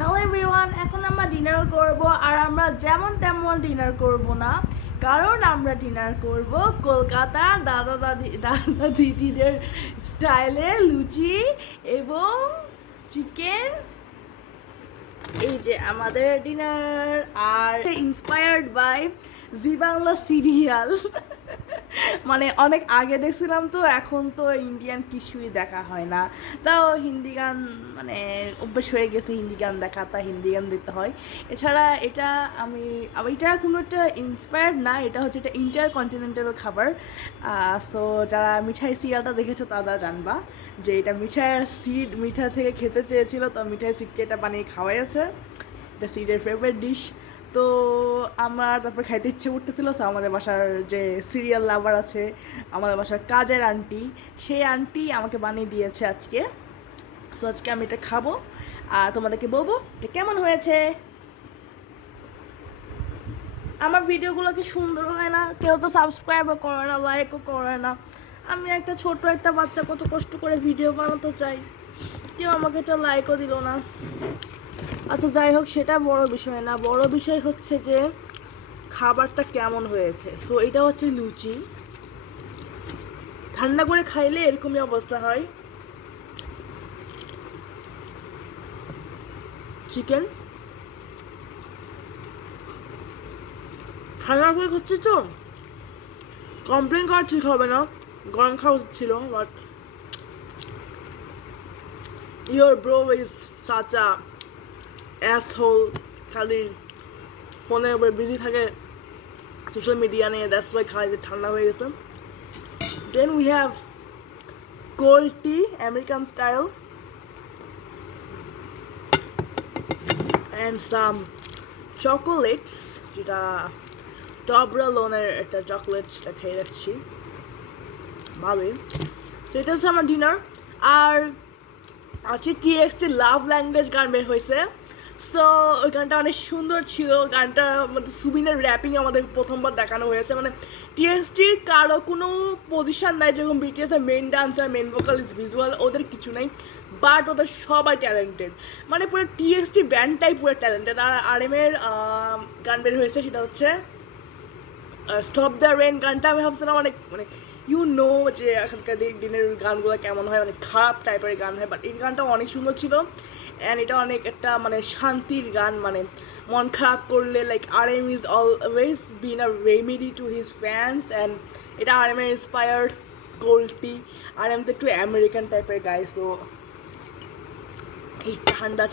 Hello everyone, এখন আমরা dinner করব। আর আমরা যেমন তেমন ডিনার করব না, কারণ আমরা ডিনার করব কলকাতার দাদা দিদিদের স্টাইলে লুচি এবং চিকেন। এই যে আমাদের ডিনার, আর inspired by Zee Bangla serial. মানে অনেক আগে দেখছিলাম তো, এখন তো ইন্ডিয়ান কিছুই দেখা হয় না। তাও হিন্দি গান মানে অভ্যেস হয়ে গেছে হিন্দি গান দেখা, তা হিন্দি গান দেখতে হয়। এছাড়া এটা এটা কোনো একটা ইন্সপায়ার্ড না, এটা হচ্ছে একটা ইন্টারকন্টিনেন্টাল খাবার। সো যারা মিঠাই সিরিয়ালটা দেখেছো তারা জানবা যে এটা মিঠাইয়ের সিড, মিঠা থেকে খেতে চেয়েছিল, তো মিঠাই সিডকে এটা বানিয়ে খাওয়াইছে। এটা সিডের ফেভারিট ডিশ। তো আমার তারপর খাইতে ইচ্ছে করতেছিল, সো আমাদের বাসার যে সিরিয়াল লাভার আছে, আমাদের বাসার কাজের আন্টি, সেই আন্টি আমাকে বানিয়ে দিয়েছে আজকে। সো আজকে আমি এটা খাবো আর তোমাদেরকে বলবো এটা কেমন হয়েছে। আমার ভিডিওগুলো কি সুন্দর হয় না? কেউ তো সাবস্ক্রাইবও করে না, লাইকও করে না। আমি একটা ছোট একটা বাচ্চা কত কষ্ট করে ভিডিও বানাতে চাই, কেউ আমাকে একটা লাইকও দিল না। আচ্ছা যাই হোক, সেটা বড় বিষয় না, বড় বিষয় হচ্ছে যে খাবারটা কেমন হয়েছে। সো এটা হচ্ছে লুচি, ঠান্ডা করে খাইলে এরকমই অবস্থা হয়। চিকেন ঠান্ডা করে খাচ্ছি তো, কমপ্লেন করা ঠিক হবে না, গরম খাওয়া উচিত ছিল। But your bro is such a asshole, খালি ফোনের উপরে বিজি থাকে, সোশ্যাল মিডিয়া নিয়ে, দ্যাটস ওয়াই খাই যে ঠান্ডা হয়ে গেছে। Then we have cold tea, American style, and some chocolates, যেটা টবরালোনের একটা চকলেট, সেটা খেয়ে যাচ্ছি ভালোই। তো এটা হচ্ছে আমার ডিনার। আর আজকে TXT লাভ ল্যাঙ্গুয়েজ গান বের হয়েছে। সো ওই গানটা অনেক সুন্দর ছিল। গানটা মধ্যে সুবিনের র্যাপিং আমাদের প্রথমবার দেখানো হয়েছে। মানে TXTর কারো কোনো পজিশন নাই, যেরকম BTS এর main dancer, main vocalist, visual, ওদের কিছু নাই, বাট ওদের সবাই ট্যালেন্টেড। মানে পুরো TXT ব্যান্ডটাই পুরো ট্যালেন্টেড। আর RM এর গান বের হয়েছে, সেটা হচ্ছে স্টপ দ্য রেন গানটা। আমি ভাবছিলাম অনেক মানে যে এখনকার দিনের গানগুলো কেমন হয়, অনেক খারাপ টাইপের গান হয়, বাট এই গানটা অনেক সুন্দর ছিল। অ্যান্ড এটা অনেক একটা মানে শান্তির গান, মানে মন খারাপ করলে like RM is always been a remedy to his fans. And এটা RM এর ইন্সপায়ার্ড গোল্ড টি। RM তো একটু আমেরিকান টাইপের গাই, সো এই ঠান্ডা